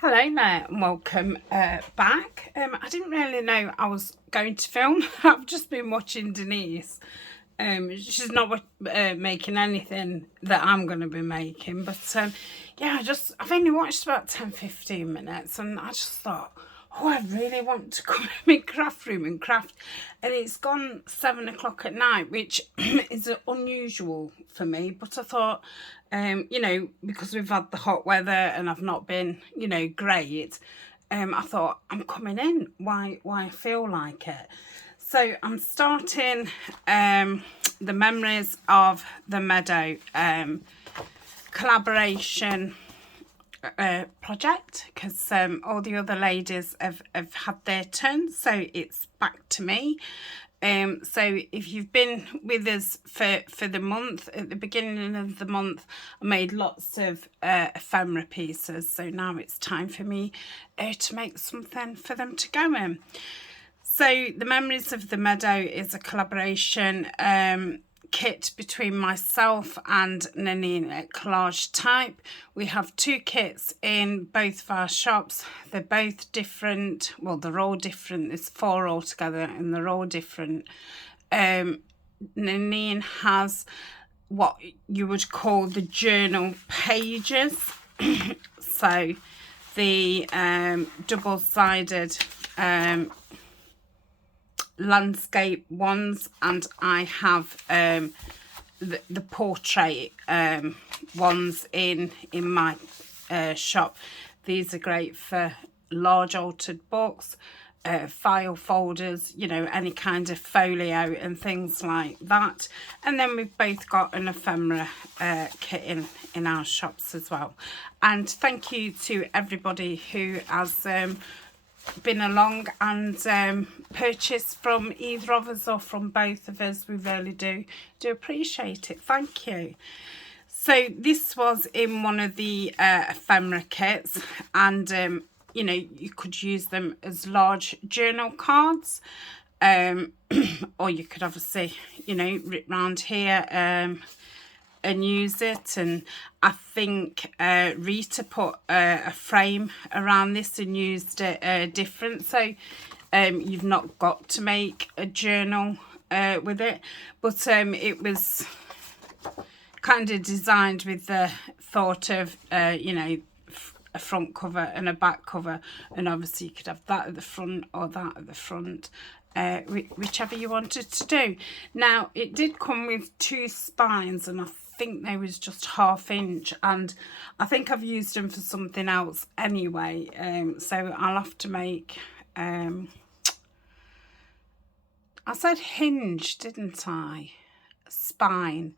Hello there and welcome back. I didn't really know I was going to film. I've just been watching Denise. She's not making anything that I'm going to be making, but yeah, I've only watched about 10-15 minutes and I just thought, oh, I really want to come in my craft room and craft. And it's gone 7 o'clock at night, which is unusual for me, but I thought, you know, because we've had the hot weather and I've not been, you know, great, I thought I'm coming in. Why I feel like it. So I'm starting the Memories of the Meadow collaboration project, because all the other ladies have had their turn, so it's back to me. So if you've been with us for the month, at the beginning of the month I made lots of ephemera pieces, so now it's time for me to make something for them to go in. So the Memories of the Meadow is a collaboration kit between myself and Nanine at Collage Type. We have two kits in both of our shops. They're both different. Well, they're all different. There's 4 altogether and they're all different. Nanine has what you would call the journal pages. So the double-sided landscape ones, and I have the portrait ones in my shop. These are great for large altered books, file folders, you know, any kind of folio and things like that. And then we've both got an ephemera kit in our shops as well. And thank you to everybody who has been along and purchased from either of us or from both of us. We really do appreciate it. Thank you. So this was in one of the ephemera kits, and you know, you could use them as large journal cards, or you could obviously, you know, rip round here and use it. And I think Rita put a frame around this and used it different, so you've not got to make a journal with it, but it was kind of designed with the thought of you know, a front cover and a back cover, and obviously you could have that at the front or that at the front, whichever you wanted to do. Now it did come with 2 spines, and I think they was just 1/2 inch, and I think I've used them for something else anyway, so I'll have to make I said hinge, didn't I? Spine.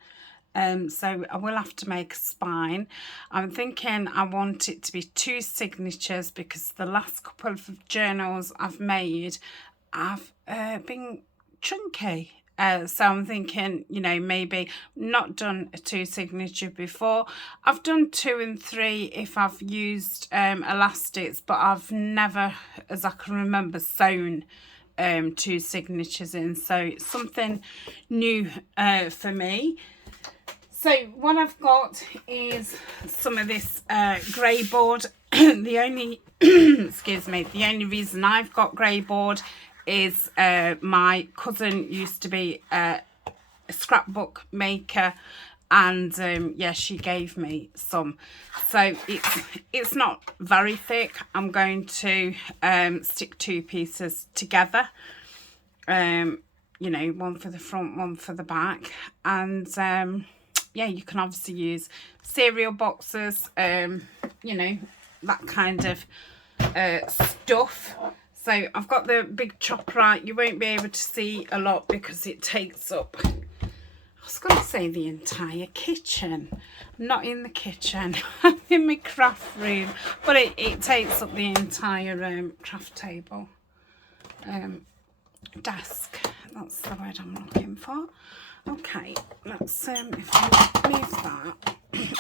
So I will have to make a spine. I'm thinking I want it to be 2 signatures, because the last couple of journals I've made have been chunky. So I'm thinking, you know, maybe not done a 2 signature before. I've done 2 and 3 if I've used elastics, but I've never, as I can remember, sewn 2 signatures in. So it's something new for me. So what I've got is some of this grey board. The only excuse me, the only reason I've got grey board is my cousin used to be a scrapbook maker, and yeah, she gave me some. So it's not very thick. I'm going to stick 2 pieces together, you know, one for the front, one for the back, and yeah, you can obviously use cereal boxes, you know, that kind of stuff. So I've got the big chopper out. You won't be able to see a lot because it takes up, I was going to say the entire kitchen. I'm not in the kitchen. I'm in my craft room, but it takes up the entire craft table. Desk, that's the word I'm looking for. Okay, let's if I move that,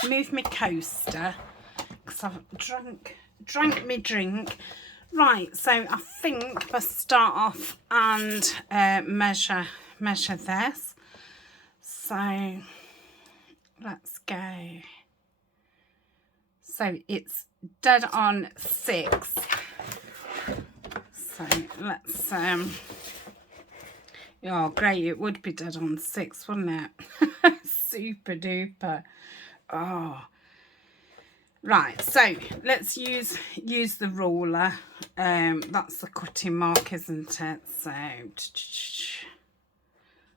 move my coaster, because I've drank my drink. Right, so I think if I start off and measure this. So let's go. So it's dead on 6. So let's oh great, it would be dead on 6, wouldn't it? Super duper. Oh, right, so let's use the ruler. That's the cutting mark, isn't it?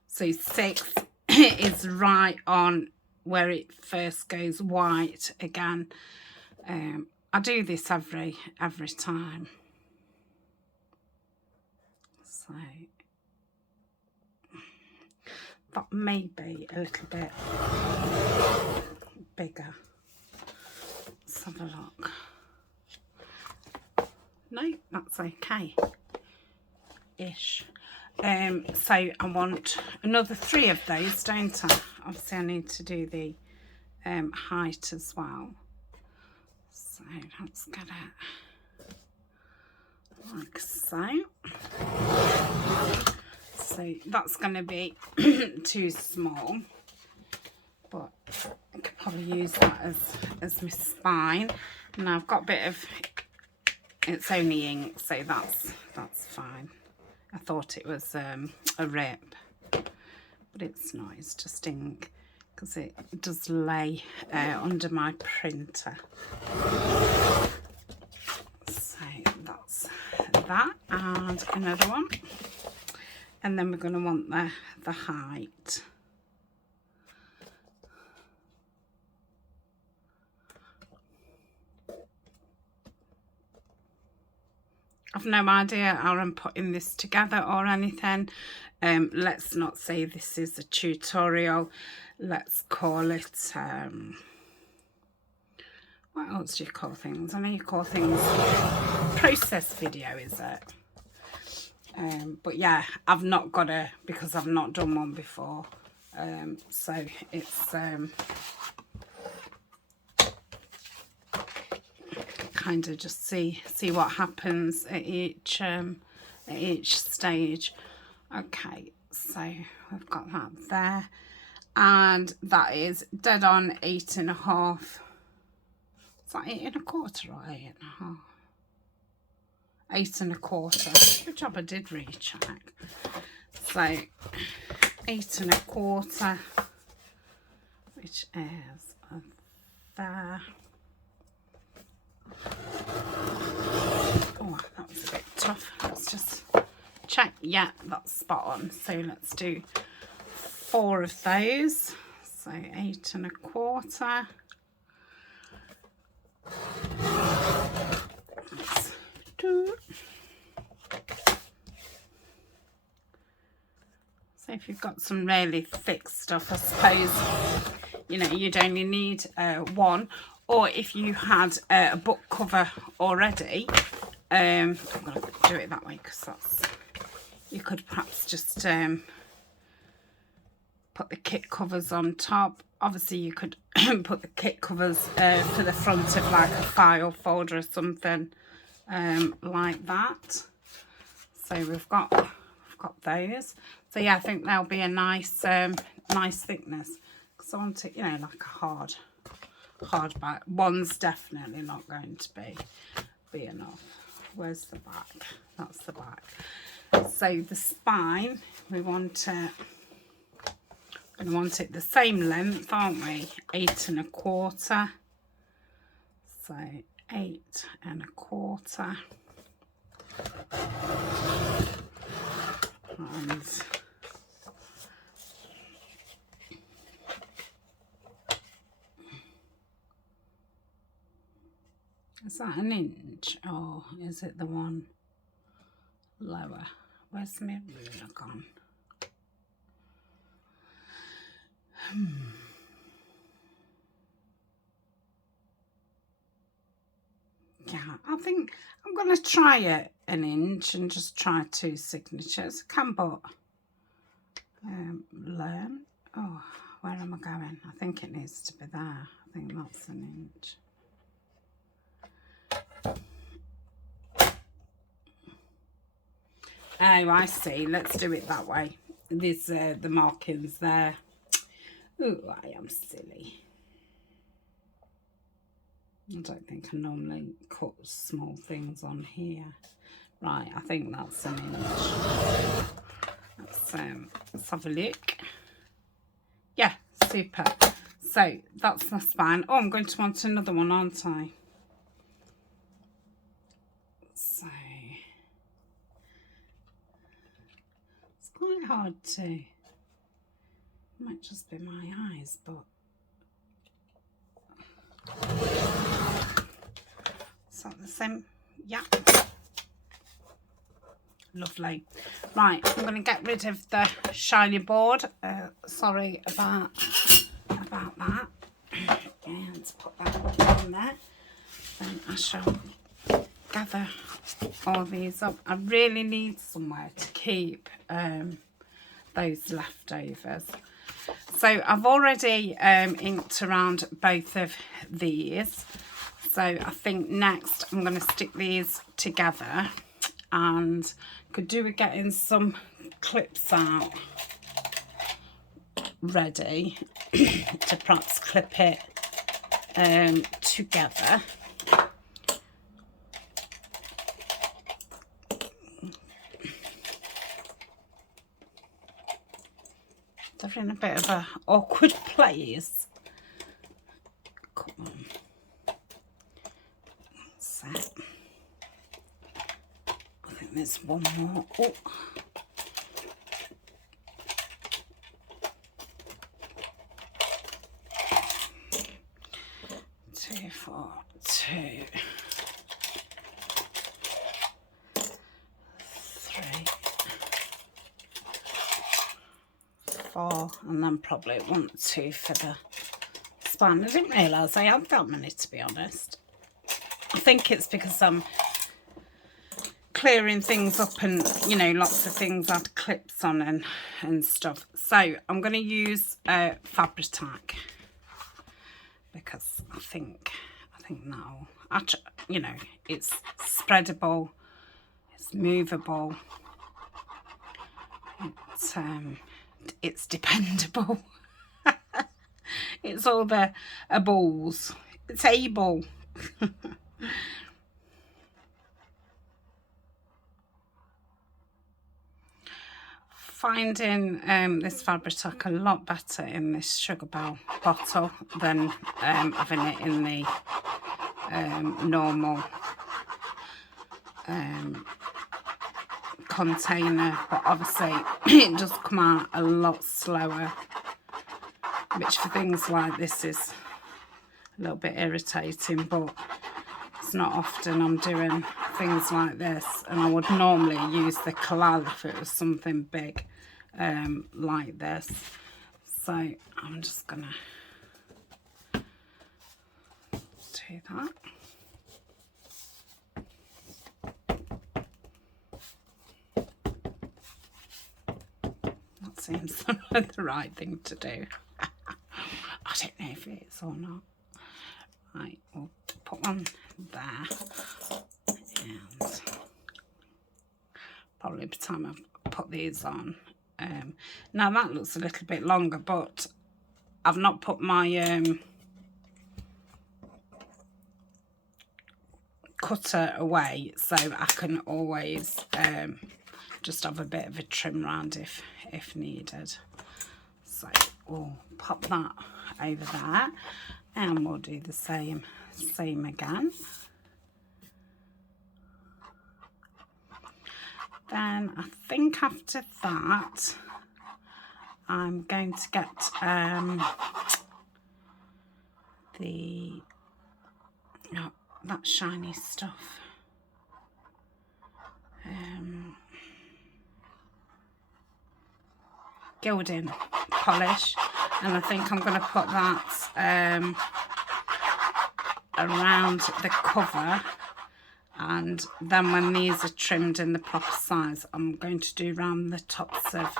So 6 is right on where it first goes white again. I do this every time. So that may be a little bit bigger. Let's have a look. No, that's okay ish. So I want another 3 of those, don't I? Obviously I need to do the height as well. So let's get it like so. So that's going to be too small, but I could probably use that as my spine. Now I've got a bit of, it's only ink, so that's fine. I thought it was a rip, but it's not, it's just ink, because it does lay under my printer. So that's that, and another one. And then we're going to want the height. I've no idea how I'm putting this together or anything. Let's not say this is a tutorial. Let's call it, what else do you call things? I know you call things process video, is it? But yeah, I've not got a, because I've not done one before. So it's kind of just see what happens at each stage. Okay, so we've got that there, and that is dead on 8.5. Is that 8 1/4 or 8 1/2? 8 1/4. Good job I did recheck. So 8 1/4, which is there. Oh, that was a bit tough. Let's just check. Yeah, that's spot on. So let's do 4 of those. So 8 1/4. Let's do. So if you've got some really thick stuff, I suppose, you know, you'd only need 1. Or if you had a book cover already, I'm going to do it that way because that's, you could perhaps just put the kit covers on top. Obviously you could put the kit covers to the front of like a file folder or something like that. So we've got those. So yeah, I think they'll be a nice nice thickness, because I want it, you know, like a hard back. One's definitely not going to be enough. Where's the back? That's the back. So the spine, we want it, we want it the same length, aren't we? 8 1/4. So 8 1/4. And is that an inch, or is it the one lower? Where's my ruler gone? Yeah, I think I'm going to try it an inch and just try 2 signatures. I can but learn. Oh, where am I going? I think it needs to be there. I think that's an inch. Oh, I see. Let's do it that way. There's the markings there. Oh, I am silly. I don't think I normally cut small things on here. Right, I think that's an inch. Let's have a look. Yeah, super. So that's fine. Oh, I'm going to want another one, aren't I? So it's quite hard to, might just be my eyes, but is that the same? Yeah. Lovely. Right, I'm going to get rid of the shiny board. Sorry about that. And put that in there. Then I shall gather all these up. I really need somewhere to keep those leftovers. So I've already inked around both of these. So I think next I'm going to stick these together, and could do with getting some clips out ready to perhaps clip it together. They're in a bit of an awkward place. Come on. That's it. I think there's one more. Oh. 2, 4, 2, 3, 4, and then probably 1, 2 for the spine. I didn't realise I had that many, to be honest. I think it's because I'm clearing things up, and you know, lots of things had clips on and stuff. So I'm going to use Fabri-Tac, because I think that'll, actually, you know, it's spreadable, it's movable, it's dependable. It's all the balls. It's able. Finding this Fabri-Tac a lot better in this Sugar Bell bottle than having it in the normal container, but obviously it does come out a lot slower, which for things like this is a little bit irritating, but it's not often I'm doing things like this, and I would normally use the collal if it was something big like this. So I'm just gonna do that. That seems the right thing to do. I don't know if it is or not. Right, we'll put one there, and probably by the time I've put these on. Now that looks a little bit longer, but I've not put my cutter away, so I can always just have a bit of a trim round if needed. So we'll pop that over there, and we'll do the same again. Then I think after that I'm going to get that shiny stuff, gilding polish, and I think I'm going to put that around the cover, and then when these are trimmed in the proper size, I'm going to do around the tops of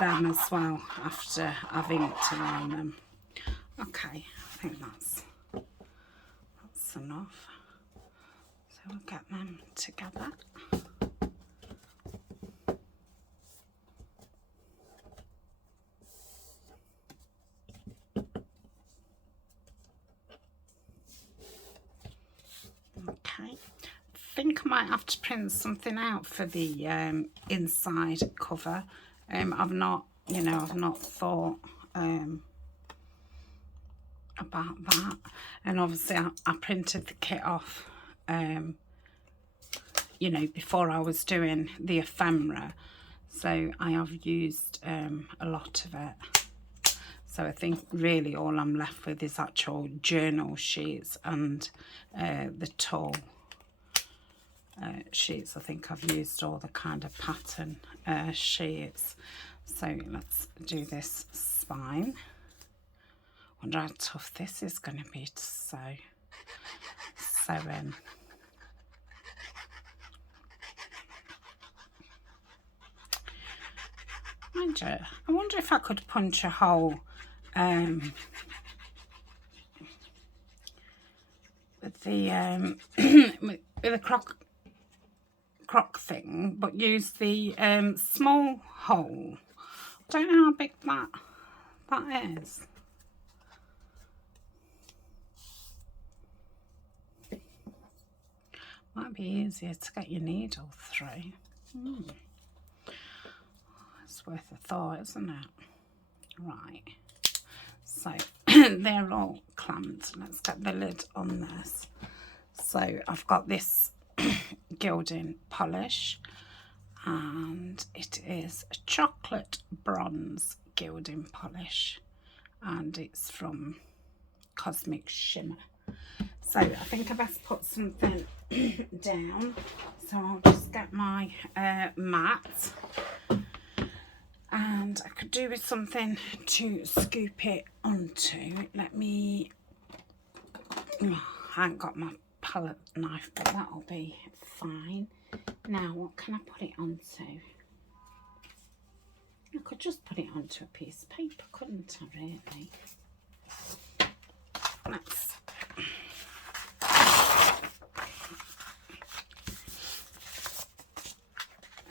them as well after I've inked around them. Okay, I think that's enough. So we'll get them together. think I might have to print something out for the inside cover. I've not, you know, I've not thought about that. And obviously I printed the kit off, you know, before I was doing the ephemera. So I have used a lot of it. So I think really all I'm left with is actual journal sheets and the tall sheets. I think I've used all the kind of pattern sheets. So let's do this spine. Wonder how tough this is going to be to sew in. Mind you, I wonder if I could punch a hole with the with a croc thing, but use the small hole. I don't know how big that is. Might be easier to get your needle through. It's worth a thought, isn't it? Right. So they're all clamped. Let's get the lid on this. So I've got this gilding polish, and it is a chocolate bronze gilding polish, and it's from Cosmic Shimmer. So I think I best put something down. So I'll just get my mat, and I could do with something to scoop it onto. Let me, I haven't got my palette knife, but that'll be fine. Now what can I put it onto? I could just put it onto a piece of paper, couldn't I really?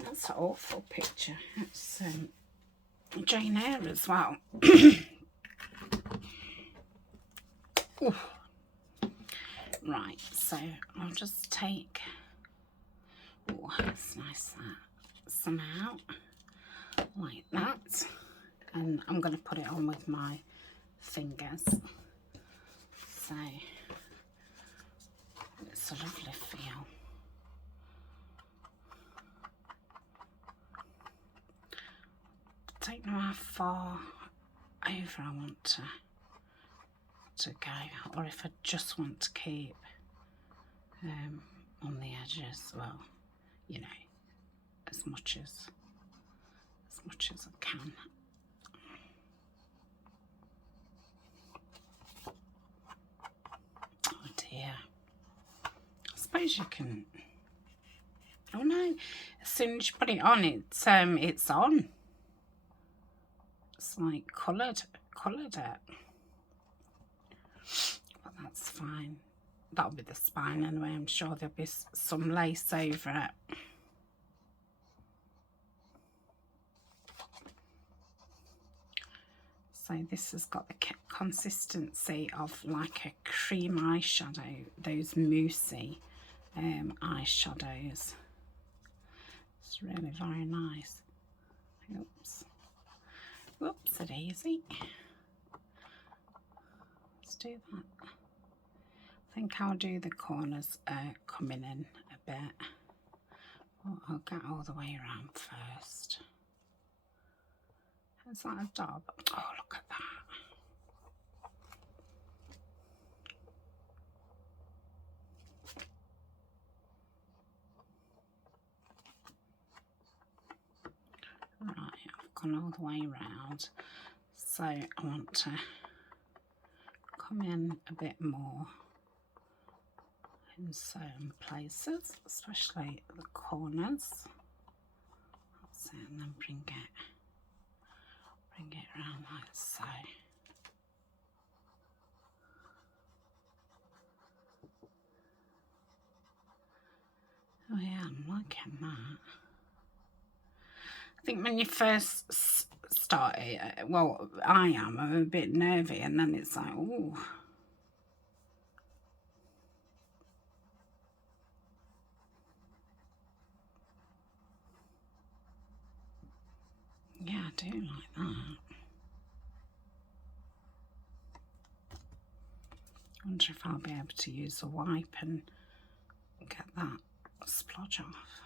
That's an awful picture. It's Jane Eyre as well. Right, so I'll just take, oh, it's nice that, some out like that, and I'm going to put it on with my fingers. So it's a lovely feel. I don't know how far over I want to go, or if I just want to keep on the edges. Well, you know, as much as I can. Oh dear. I suppose you can. Oh no! As soon as you put it on, it's on. It's like coloured it. But that's fine. That'll be the spine anyway. I'm sure there'll be some lace over it. So this has got the consistency of like a cream eyeshadow, those moussey eyeshadows. It's really very nice. Oops. Whoops, a daisy. Let's do that. I think I'll do the corners coming in a bit. Oh, I'll get all the way around first. Is that a dog? Oh, look at that. Right, I've gone all the way around. So I want to come in a bit more in certain places, especially the corners. That's it, and then bring it around like so. Oh yeah, I'm liking that. I think when you first start it, well, I'm a bit nervy, and then it's like, ooh. do like that. I wonder if I'll be able to use a wipe and get that splodge off.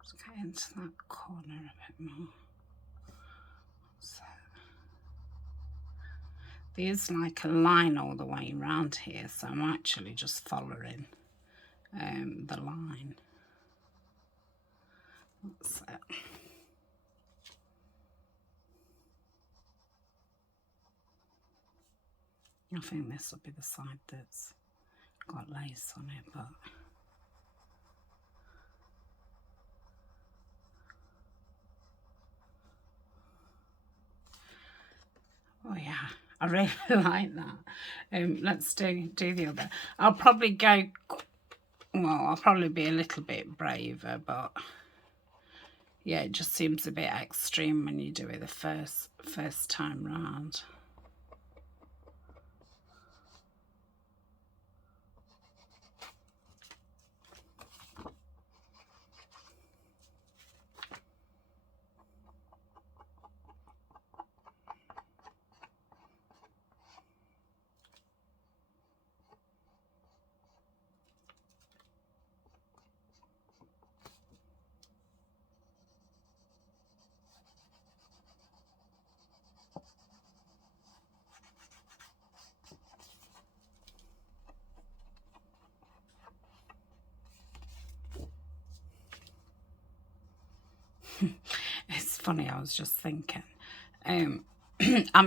Let's get into that corner a bit more. So there's like a line all the way around here, so I'm actually just following the line. That's it. I think this will be the side that's got lace on it, but oh yeah, I really like that. Let's do the other. I'll probably go, well, I'll probably be a little bit braver, but yeah, it just seems a bit extreme when you do it the first time round. It's funny, I was just thinking, I'm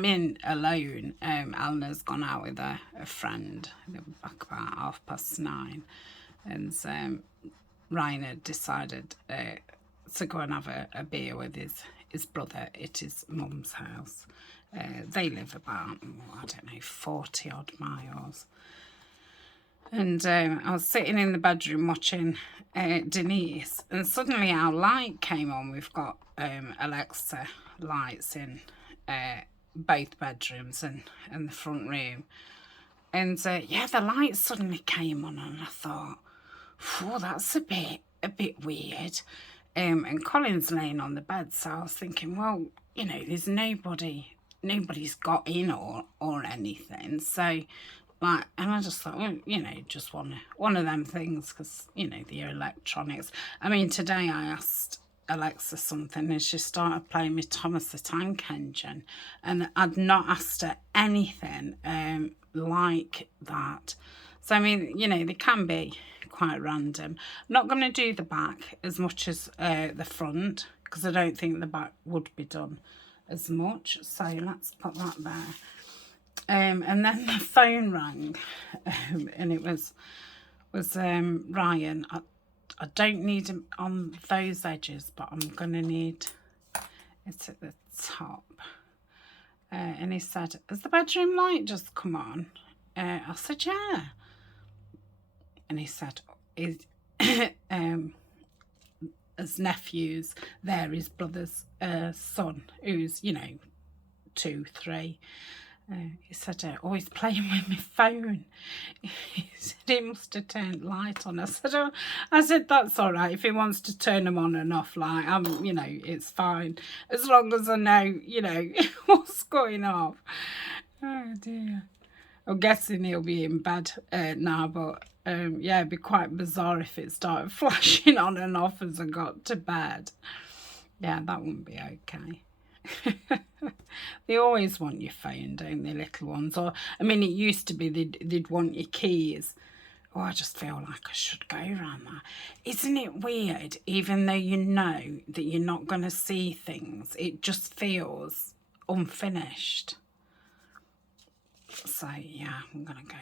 in alone. Eleanor's gone out with a friend. They were back about 9:30, and Ryan had decided to go and have a beer with his brother at his mum's house. They live about, I don't know, 40 odd miles. And I was sitting in the bedroom watching Denise, and suddenly our light came on. We've got Alexa lights in both bedrooms and the front room. And yeah, the light suddenly came on, and I thought, oh, that's a bit weird. And Colin's laying on the bed, so I was thinking, well, you know, there's nobody's got in or anything, so like, and I just thought, well, you know, just one of them things, because, you know, the electronics. I mean, today I asked Alexa something and she started playing me Thomas the Tank Engine, and I'd not asked her anything like that. So I mean, you know, they can be quite random. I'm not going to do the back as much as the front, because I don't think the back would be done as much. So let's put that there. And then the phone rang, and it was Ryan. I don't need him on those edges, but I'm going to need it at the top. And he said, has the bedroom light just come on? I said, yeah. And he said, his nephew's there, his brother's son, who's, you know, 2, 3. He said, oh, he's playing with my phone. He said he must have turned light on. I said, that's all right. If he wants to turn them on and off, like, you know, it's fine. As long as I know, you know, what's going on. Oh, dear. I'm guessing he'll be in bed now, but yeah, it'd be quite bizarre if it started flashing on and off as I got to bed. Yeah, that wouldn't be okay. They always want your phone, don't they, little ones? Or, I mean, it used to be they'd want your keys. Oh, I just feel like I should go around that. Isn't it weird, even though you know that you're not going to see things, it just feels unfinished. So, yeah, I'm going to go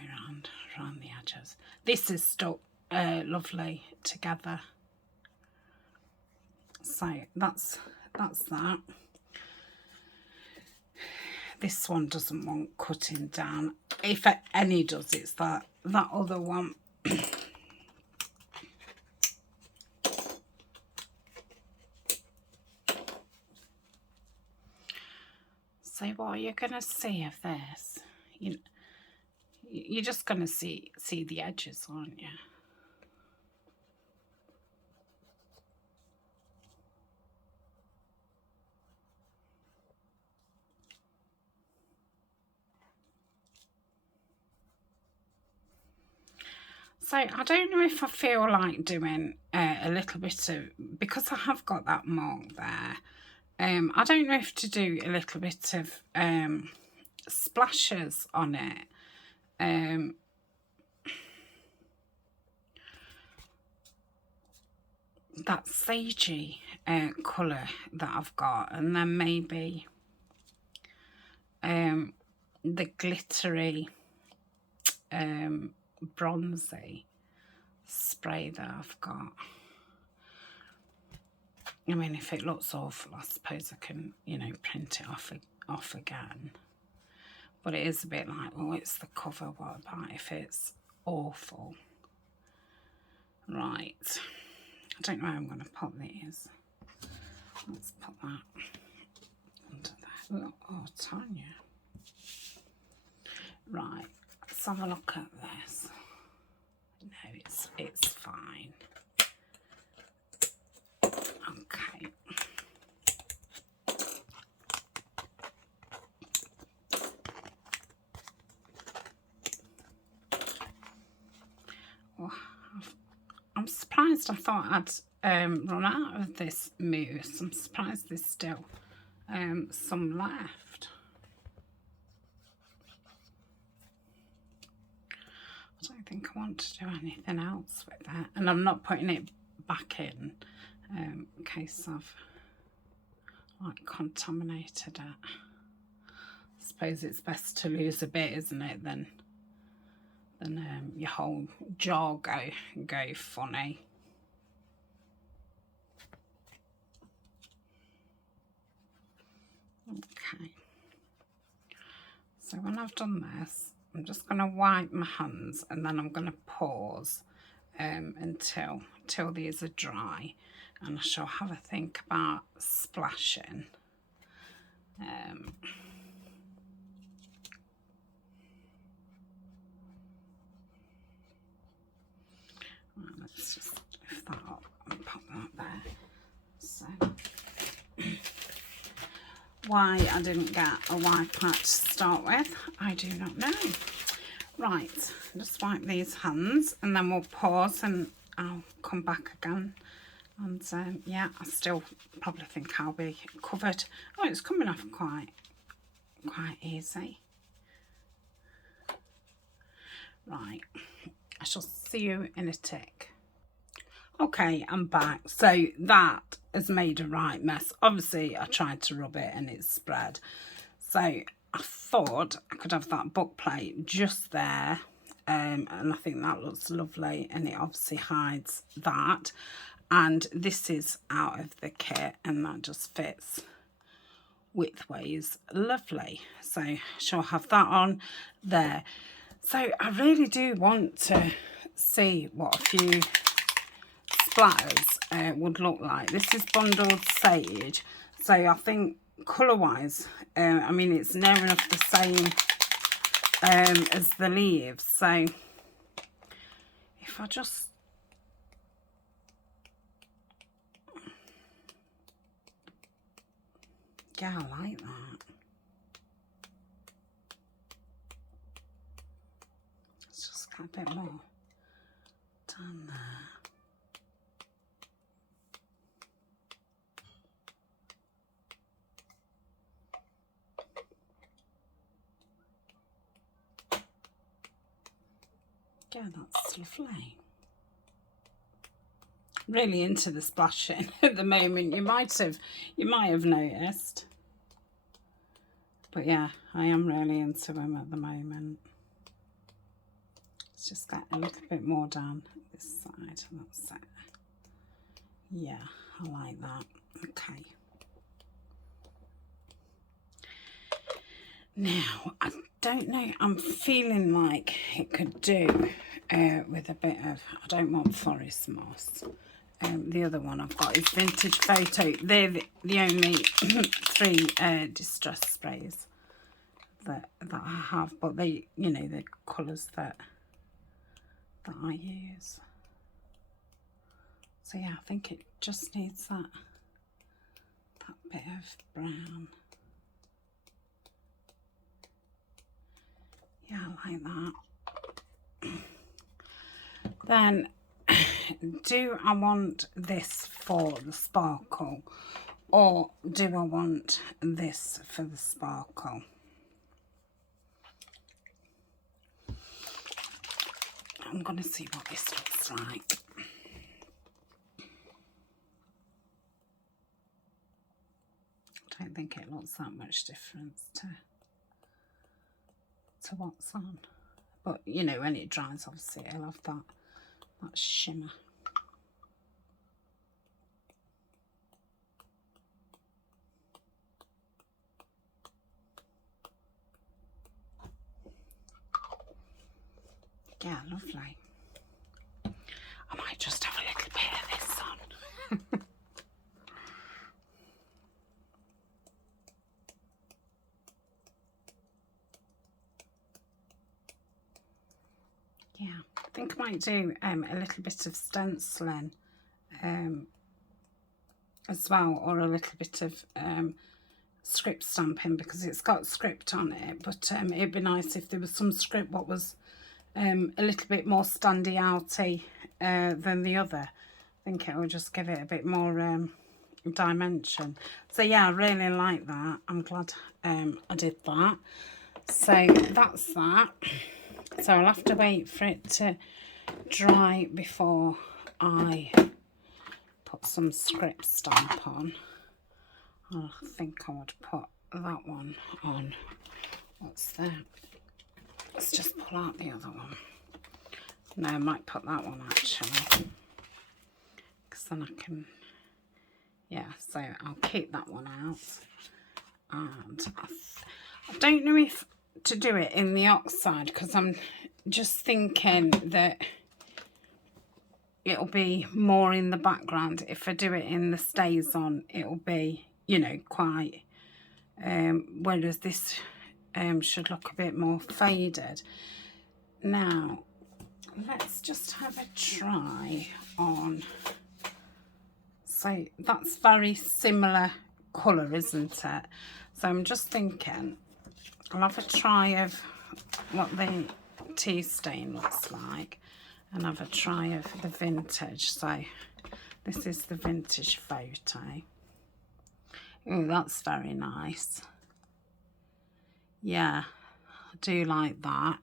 around the edges. This is stuck lovely together. So, that's that. This one doesn't want cutting down. If any does, it's that other one. So what are you going to see of this? you're just going to see the edges, aren't you? So I don't know if I feel like doing a little bit of, because I have got that mark there, I don't know if to do a little bit of splashes on it. That sagey colour that I've got, and then maybe the glittery bronzy spray that I've got. I mean, if it looks awful, I suppose I can, you know, print it off again. But it is a bit like, oh, it's the cover. What about if it's awful? Right. I don't know how I'm going to put these. Let's put that under there. Oh, Tania. Right. Let's have a look at this. No, it's fine. Okay. Oh, I'm surprised. I thought I'd run out of this mousse. I'm surprised there's still some left. I don't think I want to do anything else with that, and I'm not putting it back in case I've like contaminated it. I suppose it's best to lose a bit, isn't it, than your whole jar go funny. Okay, so when I've done this, I'm just going to wipe my hands, and then I'm going to pause until these are dry, and I shall have a think about splashing. Right, let's just lift that up and pop that there. So, why I didn't get a wiper to start with, I do not know. Right, just wipe these hands, and then we'll pause, and I'll come back again. And yeah, I still probably think I'll be covered. Oh, it's coming off quite easy. Right, I shall see you in a tick. Okay, I'm back. So that has made a right mess. Obviously, I tried to rub it and it's spread. So I thought I could have that book plate just there. And I think that looks lovely, and it obviously hides that. And this is out of the kit, and that just fits widthways lovely. So I shall have that on there. So I really do want to see what a few splatters would look like. This is bundled sage, so I think colour wise, I mean, it's near enough the same as the leaves. So if I just yeah, I like that. Let's just get a bit more down there. Yeah, that's lovely. Really into the splashing at the moment. You might have noticed. But yeah, I am really into them at the moment. Let's just get a little bit more down this side. That's it. Yeah, I like that. Okay. Now, I don't know, I'm feeling like it could do with a bit of, I don't want forest moss. The other one I've got is Vintage Photo. They're the only three distress sprays that I have, but they, you know, the colours that I use. So yeah, I think it just needs that bit of brown. Yeah, I like that. Then, do I want this for the sparkle, or do I want this for the sparkle? I'm going to see what this looks like. I don't think it looks that much difference to what's on. But, you know, when it dries, obviously, it'll have that shimmer. Yeah, lovely. I might just have a little bit of this on. Yeah, I think I might do a little bit of stenciling as well, or a little bit of script stamping, because it's got script on it, but it'd be nice if there was some script what was a little bit more standy outy than the other. I think it will just give it a bit more dimension. So yeah, I really like that. I'm glad I did that. So that's that. So I'll have to wait for it to dry before I put some script stamp on. I think I would put that one on. What's that? Let's just pull out the other one. No, I might put that one actually, because then I can, yeah, so I'll keep that one out. And I don't know if to do it in the oxide, because I'm just thinking that it'll be more in the background. If I do it in the stays on, it'll be, you know, quite, whereas this should look a bit more faded. Now, let's just have a try on. So that's very similar colour, isn't it? So I'm just thinking I'll have a try of what the tea stain looks like, and have a try of the vintage. So this is the vintage photo. Oh, that's very nice. Yeah, I do like that.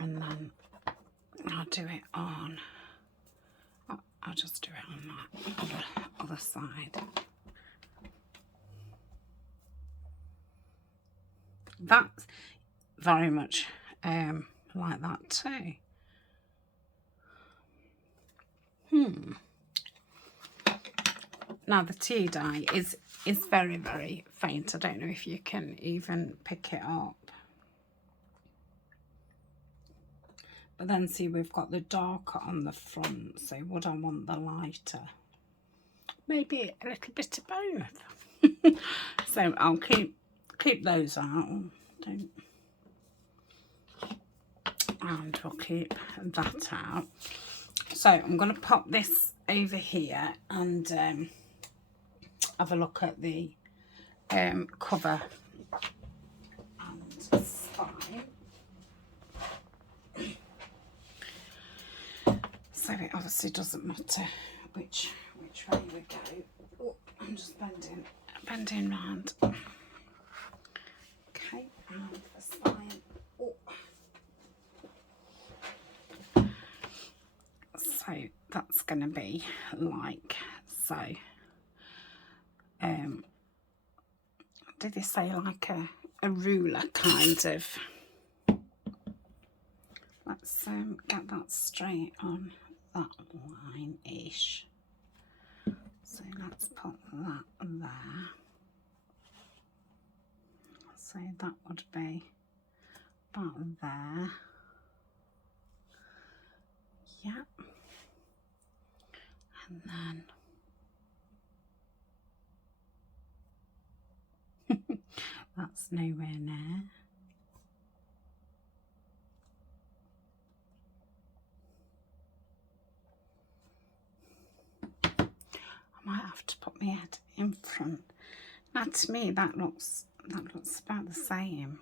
And then I'll do it on, I'll just do it on that other side. That's very much like that too. Now the tea dye is very, very faint. I don't know if you can even pick it up. But then see, we've got the darker on the front, so would I want the lighter? Maybe a little bit of both. So I'll keep those out. And we'll keep that out. So I'm going to pop this over here and have a look at the cover and spine. So it obviously doesn't matter which way we go. Oh, I'm just bending round. Okay, and the spine. Oh. So that's going to be like so. Did they say like a ruler kind of? Let's get that straight on that line-ish. So let's put that there. So that would be about there. Yep. And then that's nowhere near. have to put my head in front. Now to me that looks about the same.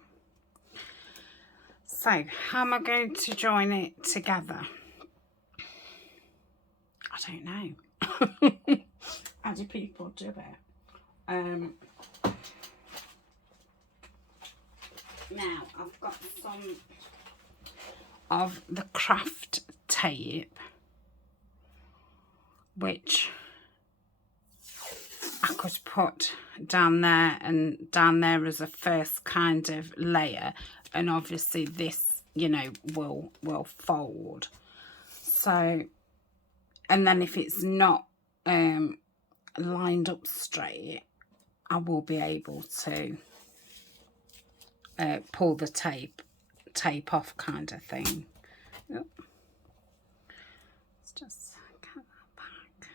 So how am I going to join it together? I don't know. How do people do it? Now I've got some of the craft tape, which I could put down there and down there as a first kind of layer, and obviously this, you know, will fold. So, and then if it's not lined up straight, I will be able to pull the tape off, kind of thing. Let's just get that back.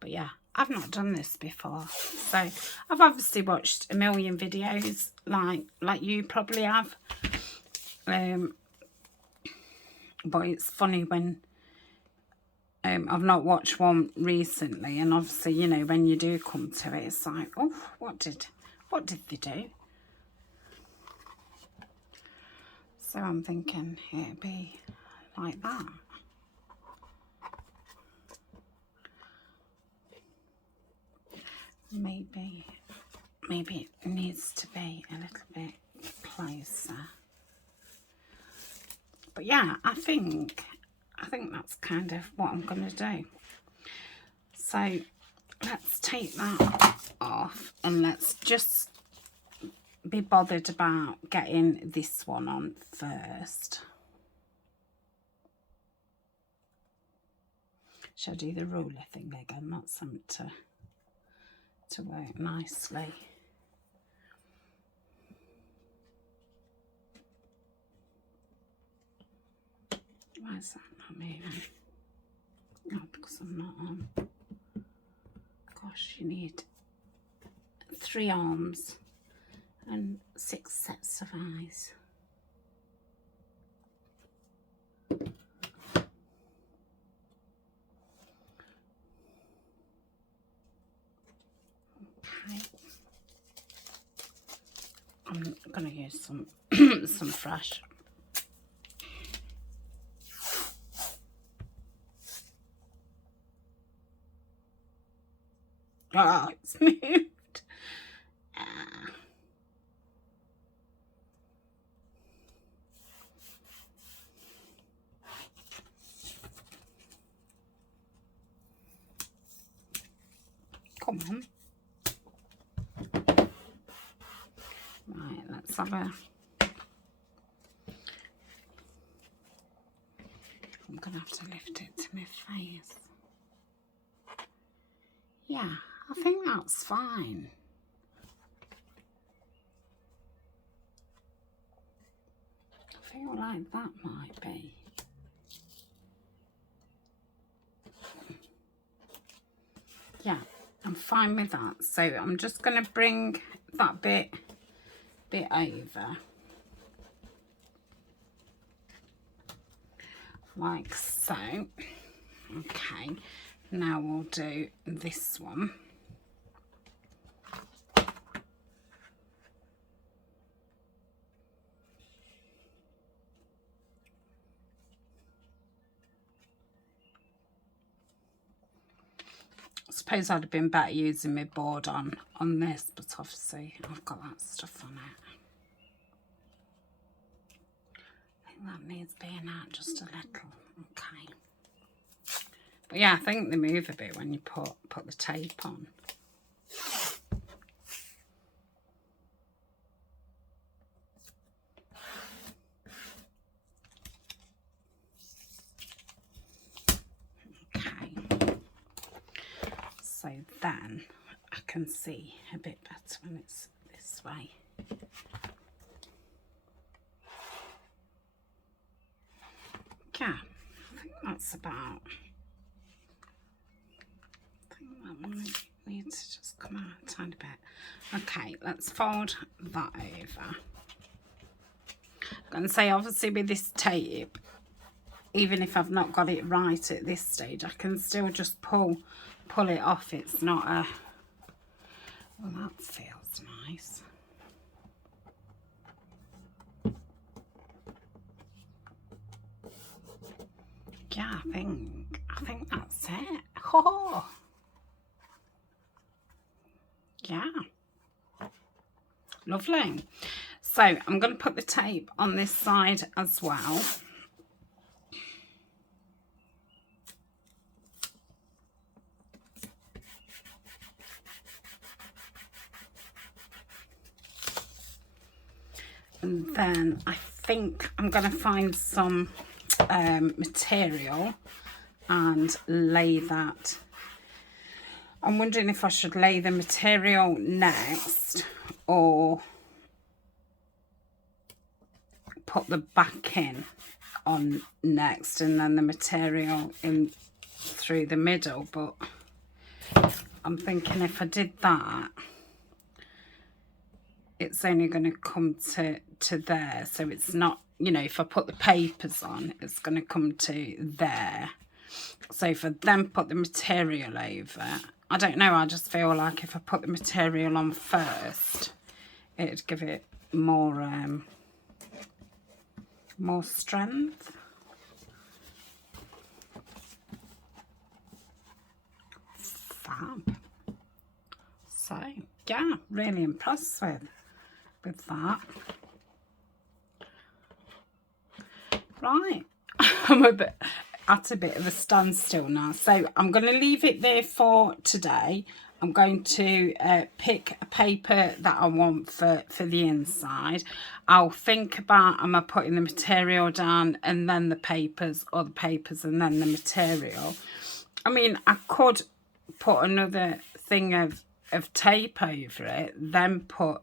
But yeah, I've not done this before, so I've obviously watched a million videos like you probably have, but it's funny when I've not watched one recently, and obviously, you know, when you do come to it, it's like, oh, what did they do? So I'm thinking it'd be like that. Maybe it needs to be a little bit closer. But yeah, I think that's kind of what I'm going to do. So let's take that off, and let's just be bothered about getting this one on first. Shall I do the ruler thing again? That's something to work nicely. Why is that not moving? Oh, because I'm not on. Gosh, you need 3 arms and 6 sets of eyes. Okay. I'm going to use some some fresh. Oh, it's moved. Come on. Right, let's have a... I'm going to have to lift it to my face. Yeah, I think that's fine. I feel like that might be. Yeah, I'm fine with that. So I'm just going to bring that bit over. Like so. Okay, now we'll do this one. I suppose I'd have been better using my board on this, but obviously I've got that stuff on it. I think that needs being out just a little. Okay. But yeah, I think they move a bit when you put the tape on. Okay. So then I can see a bit better when it's this way. Yeah, I think that's about... that might need to just come out a tiny bit. Okay, let's fold that over. I'm going to say, obviously with this tape, even if I've not got it right at this stage, I can still just pull it off. It's not a, well, that feels nice. Yeah, I think that's it. Oh, yeah, lovely. So I'm going to put the tape on this side as well. And then I think I'm going to find some material and lay that. I'm wondering if I should lay the material next or put the backing on next and then the material in through the middle. But I'm thinking if I did that, it's only going to come to there, so it's not, you know, if I put the papers on, it's going to come to there. So if I then put the material over, I don't know, I just feel like if I put the material on first, it'd give it more more strength. Fab. So yeah, really impressed with that. Right, I'm at a bit of a standstill now, so I'm going to leave it there for today. I'm going to pick a paper that I want for the inside. I'll think about, am I putting the material down and then the papers, or the papers and then the material? I mean, I could put another thing of tape over it, then put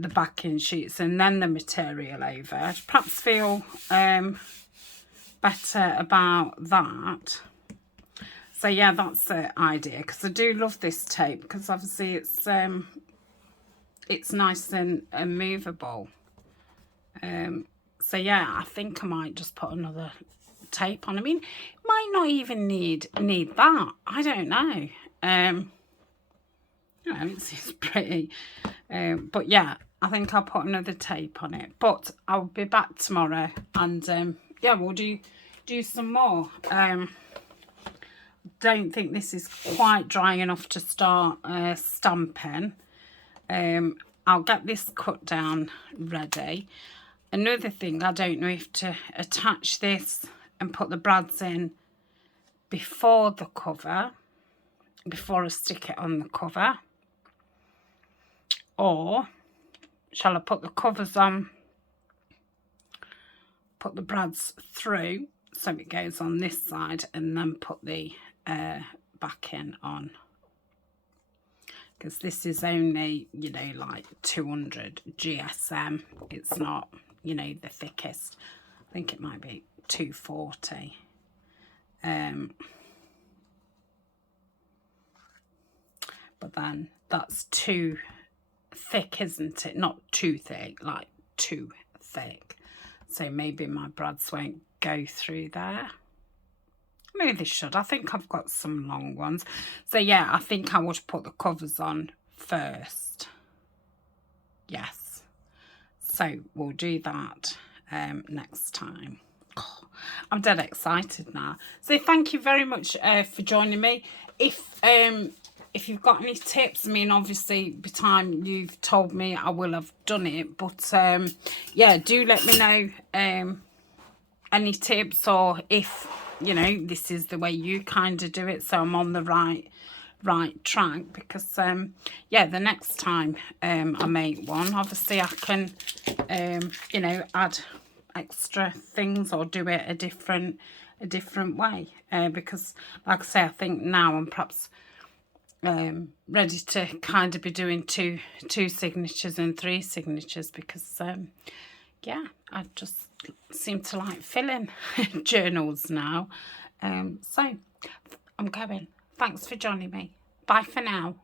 the backing sheets and then the material over. I'd perhaps feel better about that. So yeah, that's the idea, because I do love this tape, because obviously it's nice and movable. So yeah, I think I might just put another tape on. I mean, might not even need that, I don't know. You know, it's pretty, but yeah, I think I'll put another tape on it. But I'll be back tomorrow, and yeah, we'll do some more. Don't think this is quite dry enough to start stamping. I'll get this cut down ready. Another thing, I don't know if to attach this and put the brads in before the cover, before I stick it on the cover, or shall I put the covers on, put the brads through so it goes on this side, and then put the backing on, because this is only, you know, like 200 GSM. It's not, you know, the thickest. I think it might be 240. But then that's too thick, isn't it? Not too thick, like too thick. So maybe my brads won't go through there. Maybe they should. I think I've got some long ones. So yeah, I think I would put the covers on first. Yes. So we'll do that next time. Oh, I'm dead excited now. So thank you very much for joining me. If you've got any tips, I mean, obviously by the time you've told me, I will have done it. But yeah, do let me know any tips, or if, you know, this is the way you kind of do it, so I'm on the right track. Because yeah, the next time I make one, obviously I can you know, add extra things or do it a different way, because like I say, I think now I'm perhaps ready to kind of be doing two signatures and 3 signatures, because yeah, I just seem to like filling journals now. So I'm going. Thanks for joining me. Bye for now.